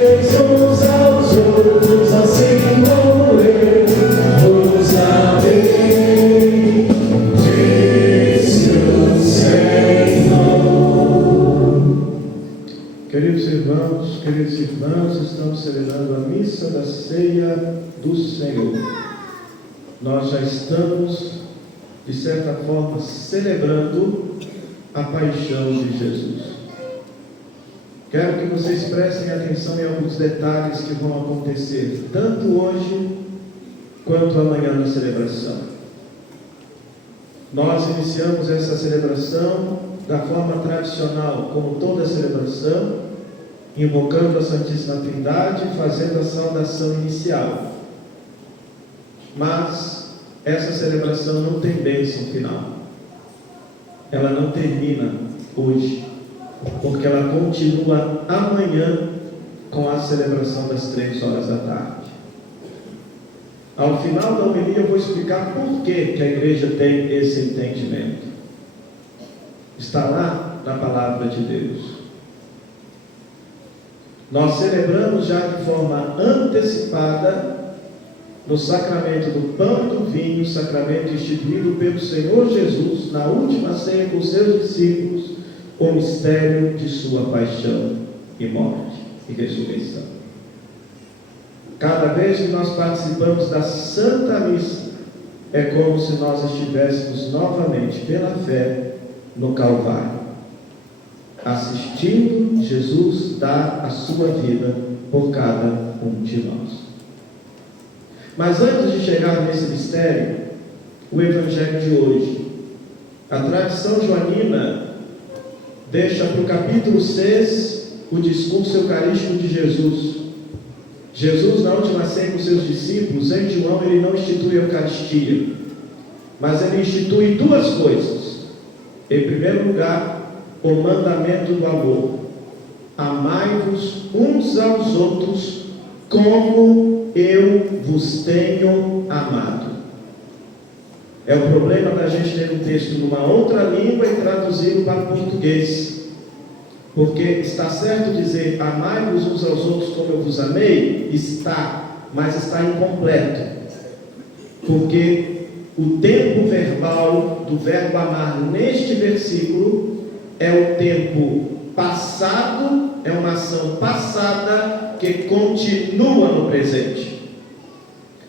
Uns aos outros, assim como eu vos amei, disse o Senhor. Queridos irmãos, queridas irmãs, estamos celebrando a missa da ceia do Senhor. Nós já estamos, de certa forma, celebrando a paixão de Jesus. Quero que vocês prestem atenção em alguns detalhes que vão acontecer, tanto hoje quanto amanhã na celebração. Nós iniciamos essa celebração da forma tradicional, como toda celebração, invocando a Santíssima Trindade e fazendo a saudação inicial. Mas essa celebração não tem bênção final. Ela não termina hoje, porque ela continua amanhã com a celebração das 3 horas da tarde. Ao final da homilia eu vou explicar por que a igreja tem esse entendimento. Está lá na palavra de Deus. Nós celebramos já de forma antecipada no sacramento do pão e do vinho, sacramento instituído pelo Senhor Jesus na última ceia com seus discípulos, o mistério de sua paixão e morte e ressurreição. Cada vez que nós participamos da Santa Missa, é como se nós estivéssemos novamente, pela fé, no Calvário, assistindo Jesus dar a sua vida por cada um de nós. Mas antes de chegar nesse mistério, o Evangelho de hoje, a tradição joanina deixa para o capítulo 6 o discurso eucarístico de Jesus. Jesus, na última ceia com seus discípulos, em João, ele não institui a Eucaristia, mas ele institui 2 coisas. Em primeiro lugar, o mandamento do amor: amai-vos uns aos outros como eu vos tenho amado. É o problema da gente ter um texto numa outra língua e traduzi-lo para o português. Porque está certo dizer amai-vos uns aos outros como eu vos amei? Está, mas está incompleto. Porque o tempo verbal do verbo amar neste versículo é o tempo passado, é uma ação passada que continua no presente.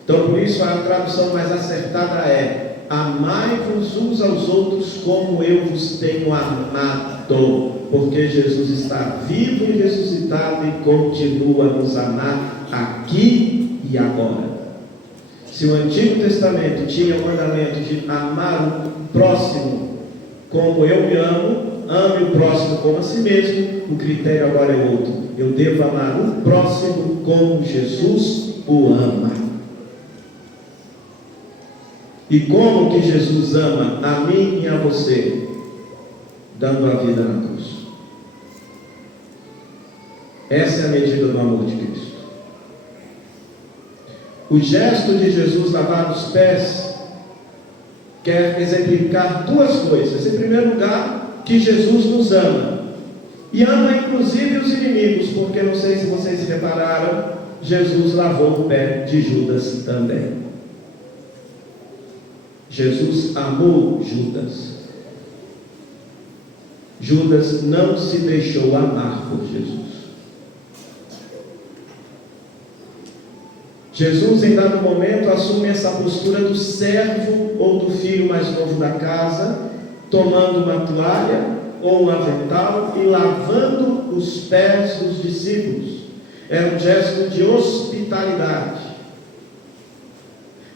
Então, por isso, a tradução mais acertada é: amai-vos uns aos outros como eu vos tenho amado, porque Jesus está vivo e ressuscitado e continua a nos amar aqui e agora. Se o Antigo Testamento tinha o mandamento de amar o próximo como eu me amo, ame o próximo como a si mesmo, o critério agora é outro: eu devo amar o próximo como Jesus o ama. E como que Jesus ama a mim e a você? Dando a vida na cruz. Essa é a medida do amor de Cristo. O gesto de Jesus lavar os pés quer exemplificar 2 coisas. Em primeiro lugar, que Jesus nos ama. E ama inclusive os inimigos, porque não sei se vocês repararam, Jesus lavou o pé de Judas também. Jesus amou Judas. Judas não se deixou amar por Jesus. Jesus, em dado momento, assume essa postura do servo ou do filho mais novo da casa, tomando uma toalha ou um avental e lavando os pés dos discípulos. É um gesto de hospitalidade,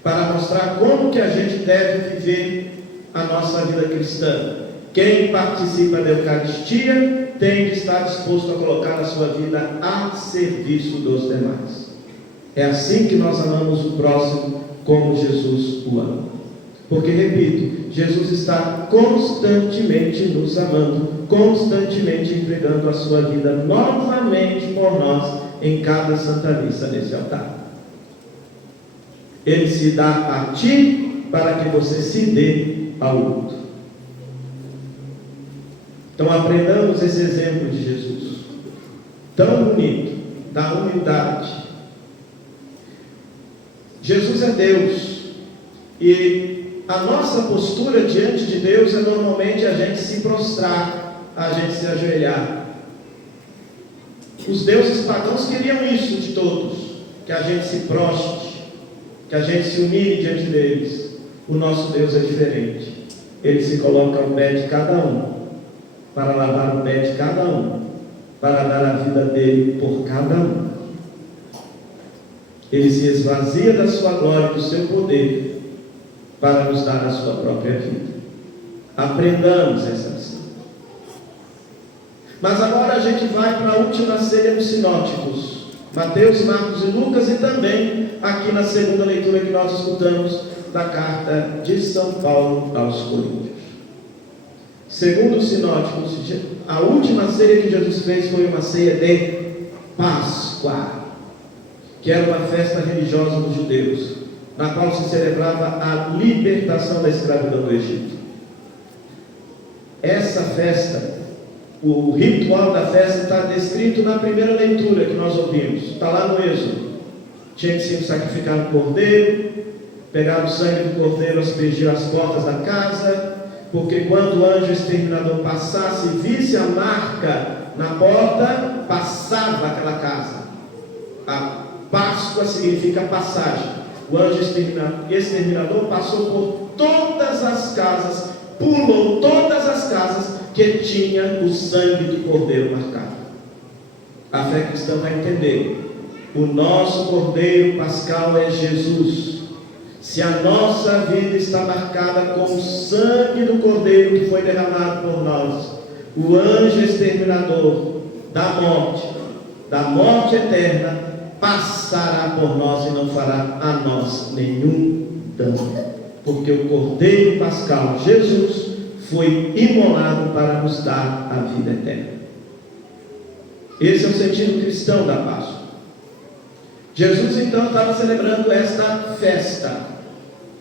para mostrar como que a gente deve viver a nossa vida cristã. Quem participa da Eucaristia tem de estar disposto a colocar a sua vida a serviço dos demais. É assim que nós amamos o próximo como Jesus o ama. Porque, repito, Jesus está constantemente nos amando, constantemente entregando a sua vida novamente por nós em cada Santa Missa nesse altar. Ele se dá a ti para que você se dê ao outro. Então aprendamos esse exemplo de Jesus, tão bonito, da humildade. Jesus é Deus, e a nossa postura diante de Deus é normalmente a gente se prostrar, a gente se ajoelhar. Os deuses pagãos queriam isso de todos, que a gente se prostre, que a gente se humilhe diante deles. O nosso Deus é diferente. Ele se coloca ao pé de cada um, para lavar o pé de cada um, para dar a vida dele por cada um. Ele se esvazia da sua glória e do seu poder, para nos dar a sua própria vida. Aprendamos essa lição. Mas agora a gente vai para a última ceia dos sinóticos, Mateus, Marcos e Lucas, e também aqui na segunda leitura que nós escutamos da carta de São Paulo aos Coríntios. Segundo os sinóticos, a última ceia que Jesus fez foi uma ceia de Páscoa, que era uma festa religiosa dos judeus, na qual se celebrava a libertação da escravidão do Egito. Essa festa, o ritual da festa está descrito na primeira leitura que nós ouvimos, está lá no Êxodo. Tinha que se sacrificar um cordeiro, pegar o sangue do cordeiro, aspergir as portas da casa, porque quando o anjo exterminador passasse e visse a marca na porta, passava aquela casa. A Páscoa significa passagem. O anjo exterminador passou por todas as casas, pulou todas as casas que tinha o sangue do cordeiro marcado. A fé cristã vai entender: o nosso cordeiro pascal é Jesus. Se a nossa vida está marcada com o sangue do cordeiro que foi derramado por nós, o anjo exterminador da morte eterna, passará por nós e não fará a nós nenhum dano, porque o cordeiro pascal, Jesus, foi imolado para nos dar a vida eterna. Esse é o sentido cristão da Páscoa. Jesus então estava celebrando esta festa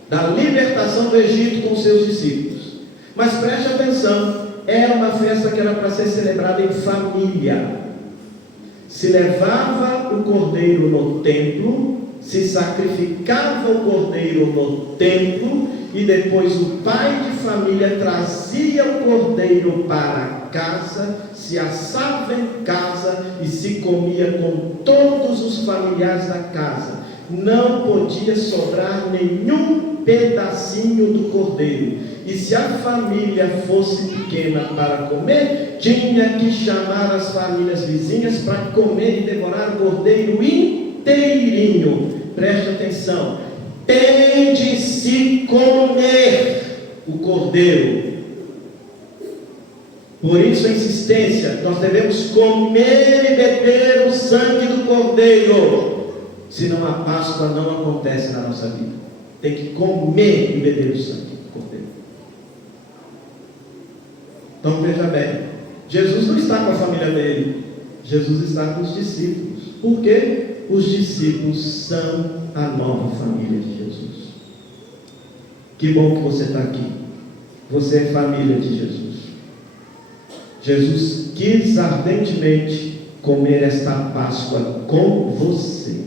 da libertação do Egito com seus discípulos. Mas preste atenção, era uma festa que era para ser celebrada em família. Se levava o cordeiro no templo, se sacrificava o cordeiro no templo, e depois o pai de família trazia o cordeiro para casa, se assava em casa e se comia com todos os familiares da casa. Não podia sobrar nenhum pedacinho do cordeiro, e se a família fosse pequena para comer, tinha que chamar as famílias vizinhas para comer e devorar o cordeiro inteirinho. Preste atenção, tem de se comer o cordeiro. Por isso a insistência, nós devemos comer e beber o sangue do cordeiro, senão a Páscoa não acontece na nossa vida. Tem que comer e beber o sangue do cordeiro. Então veja bem, Jesus não está com a família dele, Jesus está com os discípulos. Por quê? Os discípulos são a nova família de Jesus. Que bom que você está aqui. Você é família de Jesus. Jesus quis ardentemente comer esta Páscoa com você.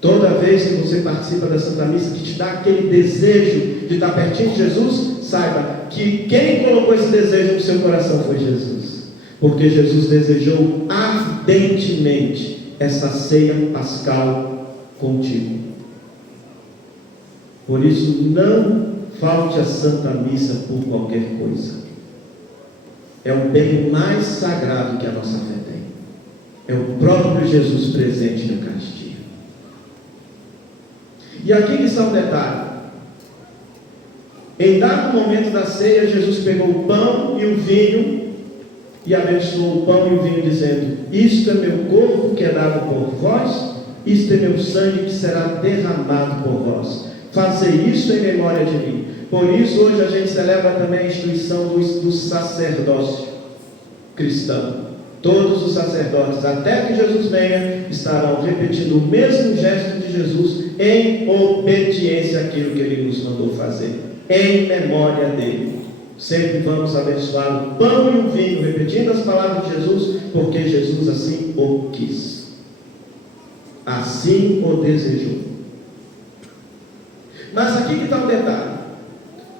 Toda vez que você participa da Santa Missa, que te dá aquele desejo de estar pertinho de Jesus, saiba que quem colocou esse desejo no seu coração foi Jesus. Porque Jesus desejou ardentemente essa ceia pascal contigo. Por isso, não falte a Santa Missa por qualquer coisa. É o bem mais sagrado que a nossa fé tem. É o próprio Jesus presente na Eucaristia. E aqui que está um detalhe. Em dado momento da ceia, Jesus pegou o pão e o vinho e abençoou o pão e o vinho, dizendo: isto é meu corpo que é dado por vós, isto é meu sangue que será derramado por vós. Fazei isso em memória de mim. Por isso hoje a gente celebra também a instituição do sacerdócio cristão. Todos os sacerdotes, até que Jesus venha, estarão repetindo o mesmo gesto de Jesus em obediência àquilo que Ele nos mandou fazer, em memória dele. Sempre vamos abençoar o pão e o vinho, repetindo as palavras de Jesus porque Jesus assim o quis, assim o desejou. Mas aqui que está o detalhe.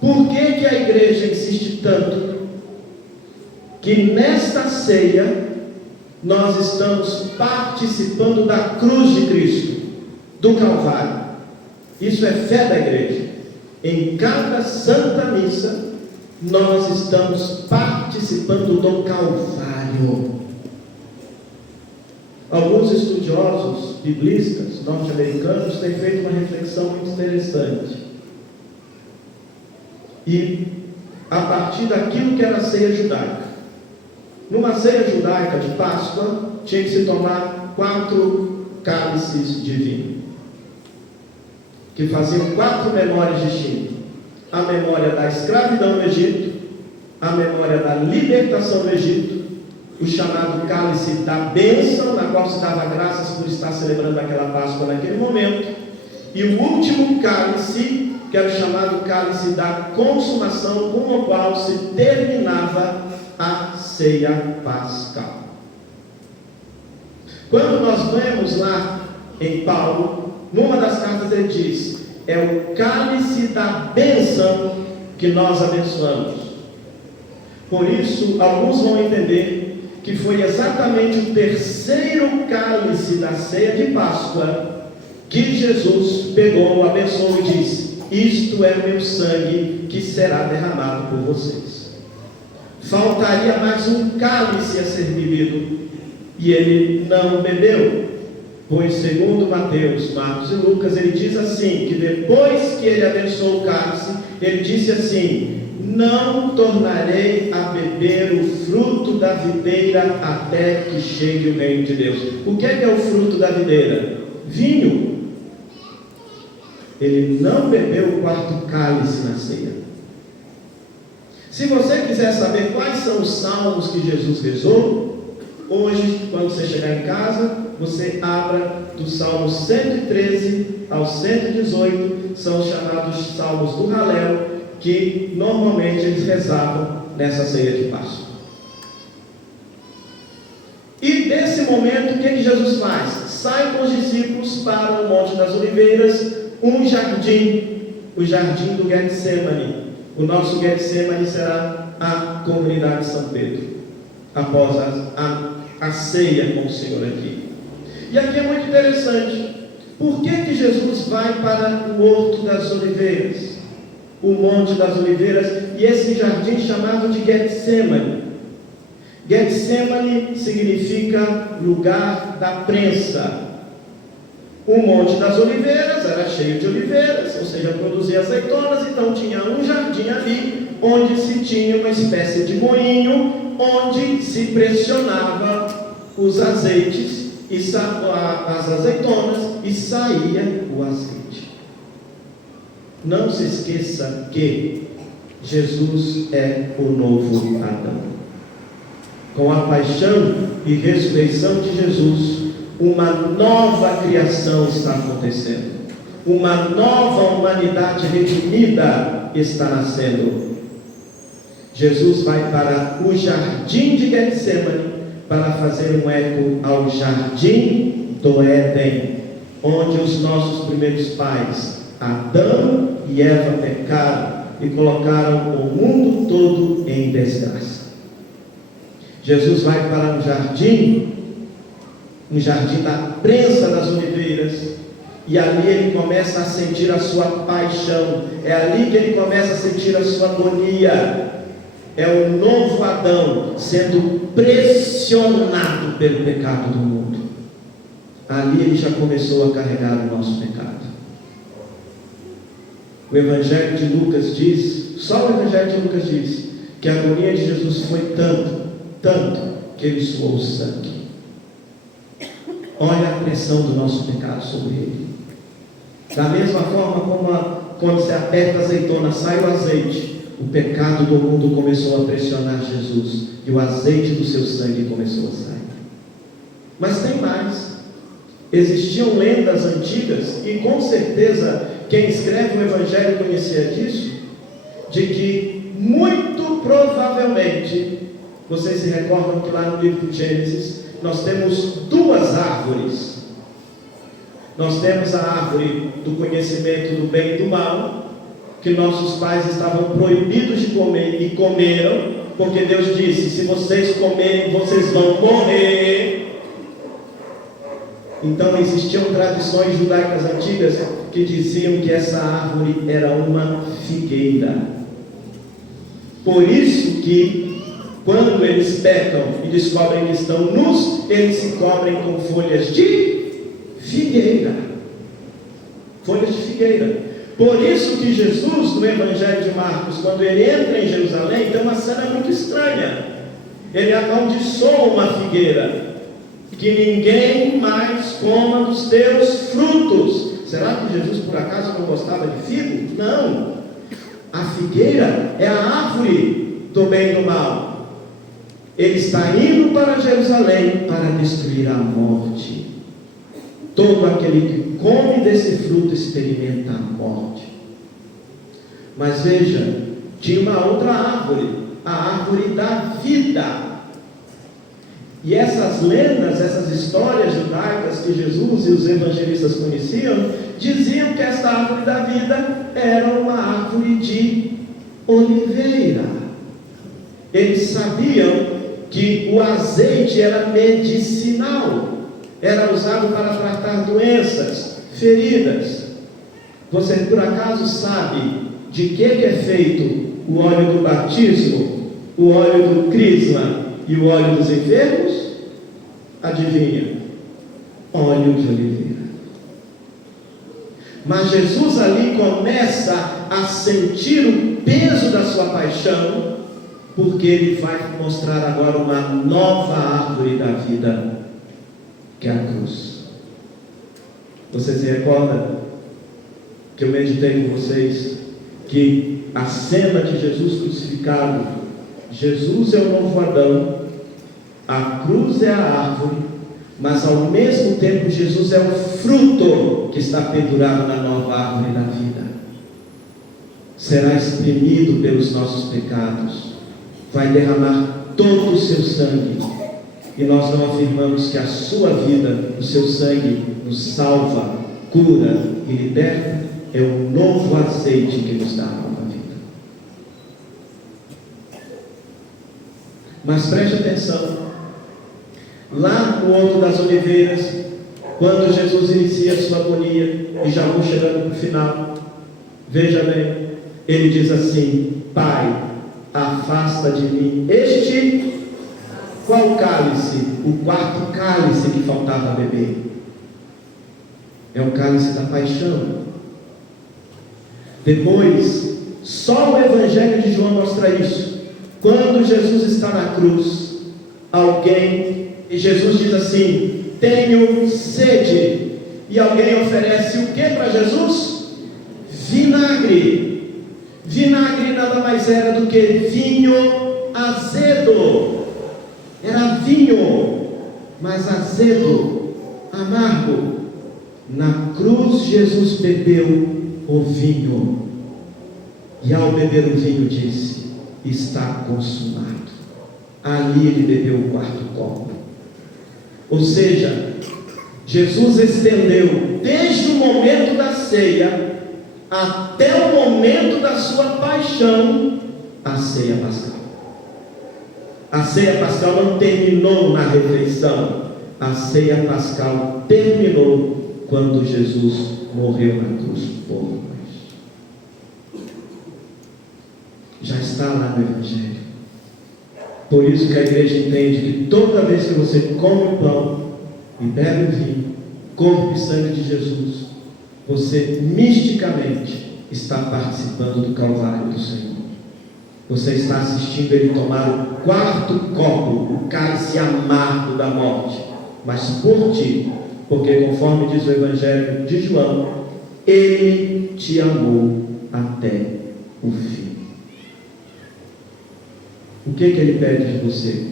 Por que a igreja insiste tanto que nesta ceia nós estamos participando da cruz de Cristo, do Calvário? Isso é fé da igreja. Em cada Santa Missa nós estamos participando do Calvário. Alguns estudiosos biblistas norte-americanos têm feito uma reflexão muito interessante. E a partir daquilo que era a ceia judaica. Numa ceia judaica de Páscoa, tinha que se tomar 4 cálices de vinho, que faziam 4 memórias distintas: a memória da escravidão no Egito, a memória da libertação do Egito, o chamado cálice da bênção, na qual se dava graças por estar celebrando aquela Páscoa naquele momento, e o último cálice, que era o chamado cálice da consumação, com o qual se terminava a ceia pascal. Quando nós vemos lá em Paulo, numa das cartas ele diz: é o cálice da bênção que nós abençoamos. Por isso, alguns vão entender que foi exatamente o terceiro cálice da ceia de Páscoa que Jesus pegou, abençoou e disse: isto é o meu sangue que será derramado por vocês. Faltaria mais um cálice a ser bebido, e ele não bebeu, pois segundo Mateus, Marcos e Lucas, ele diz assim, que depois que ele abençoou o cálice, ele disse assim: não tornarei a beber o fruto da videira até que chegue o reino de Deus. O que é o fruto da videira? Vinho. Ele não bebeu o 4º cálice na ceia. Se você quiser saber quais são os salmos que Jesus rezou, hoje, quando você chegar em casa, você abra do Salmo 113 ao 118, são os chamados salmos do Halel, que normalmente eles rezavam nessa ceia de Páscoa. E desse momento, o que Jesus faz? Sai com os discípulos para o Monte das Oliveiras, um jardim, o jardim do Getsemane. O nosso Getsemane será a comunidade de São Pedro, após a ceia com o Senhor aqui. E aqui é muito interessante. Por que Jesus vai para o Horto das Oliveiras, o Monte das Oliveiras, e esse jardim chamado de Getsemane? Getsemane significa lugar da prensa. O Monte das Oliveiras era cheio de oliveiras, ou seja, produzia azeitonas, então tinha um jardim ali, onde se tinha uma espécie de moinho, onde se pressionava os azeites, as azeitonas, e saía o azeite. Não se esqueça que Jesus é o novo Adão. Com a paixão e ressurreição de Jesus, uma nova criação está acontecendo. Uma nova humanidade redimida está nascendo. Jesus vai para o jardim de Getsemane para fazer um eco ao jardim do Éden, onde os nossos primeiros pais, Adão e Eva, pecaram e colocaram o mundo todo em desgraça. Jesus vai para um jardim da prensa das oliveiras, e ali ele começa a sentir a sua paixão, é ali que ele começa a sentir a sua agonia. É o novo Adão sendo pressionado pelo pecado do mundo. Ali ele já começou a carregar o nosso pecado. O Evangelho de Lucas diz, só o Evangelho de Lucas diz, que a agonia de Jesus foi tanto, que ele suou sangue. Olha a pressão do nosso pecado sobre ele. Da mesma forma como quando se aperta a azeitona, sai o azeite, o pecado do mundo começou a pressionar Jesus, e o azeite do seu sangue começou a sair. Mas tem mais. Existiam lendas antigas, e com certeza quem escreve o Evangelho conhecia disso, de que muito provavelmente Vocês se recordam que lá no livro de Gênesis nós temos duas árvores. Nós temos a árvore do conhecimento do bem e do mal, que nossos pais estavam proibidos de comer e comeram, porque Deus disse: se vocês comerem, vocês vão morrer. Então existiam tradições judaicas antigas que diziam que essa árvore era uma figueira. Por isso que quando eles pecam e descobrem que estão nus, eles se cobrem com folhas de figueira. Folhas de figueira. Por isso que Jesus, no Evangelho de Marcos, quando ele entra em Jerusalém, tem uma cena muito estranha. Ele amaldiçoa uma figueira: que ninguém mais coma dos teus frutos. Será que Jesus por acaso não gostava de figo? Não. A figueira é a árvore do bem e do mal. Ele está indo para Jerusalém para destruir a morte. Todo aquele que come desse fruto experimenta a morte. Mas veja, tinha uma outra árvore, a árvore da vida. E essas lendas, essas histórias judaicas que Jesus e os evangelistas conheciam, diziam que esta árvore da vida era uma árvore de oliveira. Eles sabiam que o azeite era medicinal, era usado para tratar doenças, feridas. Você por acaso sabe de que é feito o óleo do batismo, o óleo do crisma e o óleo dos enfermos? Adivinha? Óleo de oliveira. Mas Jesus ali começa a sentir o peso da sua paixão, porque ele vai mostrar agora uma nova árvore da vida, que é a cruz. Você se recorda que eu meditei com vocês que a cena de Jesus crucificado, Jesus é o novo Adão, a cruz é a árvore, mas ao mesmo tempo Jesus é o fruto que está pendurado na nova árvore da vida. Será exprimido pelos nossos pecados, vai derramar todo o seu sangue, e nós não afirmamos que a sua vida, o seu sangue nos salva, cura e liberta? É o novo azeite que nos dá a nova vida. Mas preste atenção, lá no Horto das Oliveiras, quando Jesus inicia a sua agonia, e já vou chegando para o final, veja bem, ele diz assim: Pai, afasta de mim este, qual cálice? O quarto cálice que faltava beber. É o cálice da paixão. Depois, só o Evangelho de João mostra isso. Quando Jesus está na cruz, e Jesus diz assim: tenho sede, e alguém oferece o que para Jesus? Vinagre. Vinagre nada mais era do que vinho azedo. Era vinho, mas azedo, amargo. Na cruz Jesus bebeu o vinho, e ao beber o vinho disse: está consumado. Ali ele bebeu o quarto copo. Ou seja, Jesus estendeu desde o momento da ceia até o momento da sua paixão a ceia pascal. A ceia pascal não terminou na refeição, a ceia pascal terminou quando Jesus morreu na cruz por nós. Já está lá no Evangelho. Por isso que a igreja entende que toda vez que você come o pão e bebe o vinho, corpo e sangue de Jesus, você misticamente está participando do Calvário do Senhor. Você está assistindo ele tomar o quarto copo, o cálice amargo da morte, mas por ti, porque conforme diz o Evangelho de João, ele te amou até o fim. O que ele pede de você?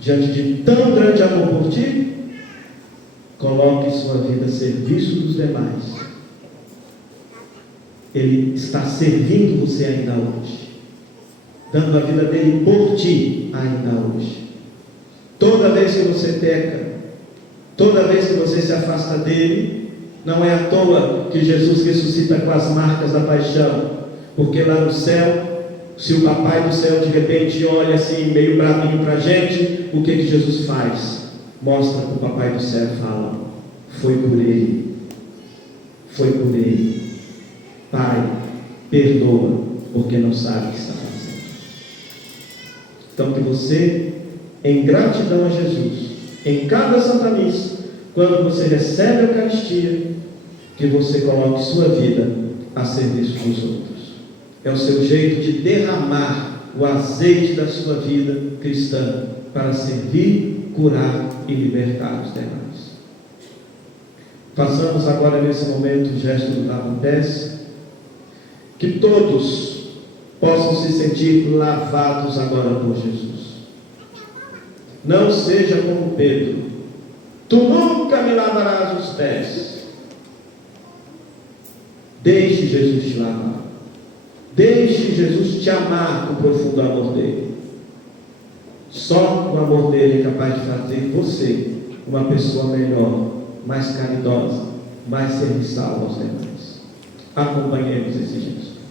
Diante de tão grande amor por ti, coloque sua vida a serviço dos demais. Ele está servindo você ainda hoje. dando a vida dele por ti ainda hoje. Toda vez que você peca, toda vez que você se afasta dele, não é à toa que Jesus ressuscita com as marcas da paixão, porque lá no céu, se o papai do céu de repente olha assim meio bravinho para a gente, o que Jesus faz? Mostra para o papai do céu e fala: foi por ele, foi por ele. Pai, perdoa, porque não sabe o que está fazendo. Então que você, em gratidão a Jesus, em cada Santa Missa, quando você recebe a Eucaristia, que você coloque sua vida a serviço dos outros. É o seu jeito de derramar o azeite da sua vida cristã para servir, curar e libertar os demais. Façamos agora nesse momento o gesto do Dá-me-Desce, que todos possam se sentir lavados agora por Jesus. Não seja como Pedro: tu nunca me lavarás os pés. Deixe Jesus te lavar. Deixe Jesus te amar com o profundo amor dele. Só o amor dele é capaz de fazer você uma pessoa melhor, mais caridosa, mais serviçal aos demais. Acompanhemos esse gesto.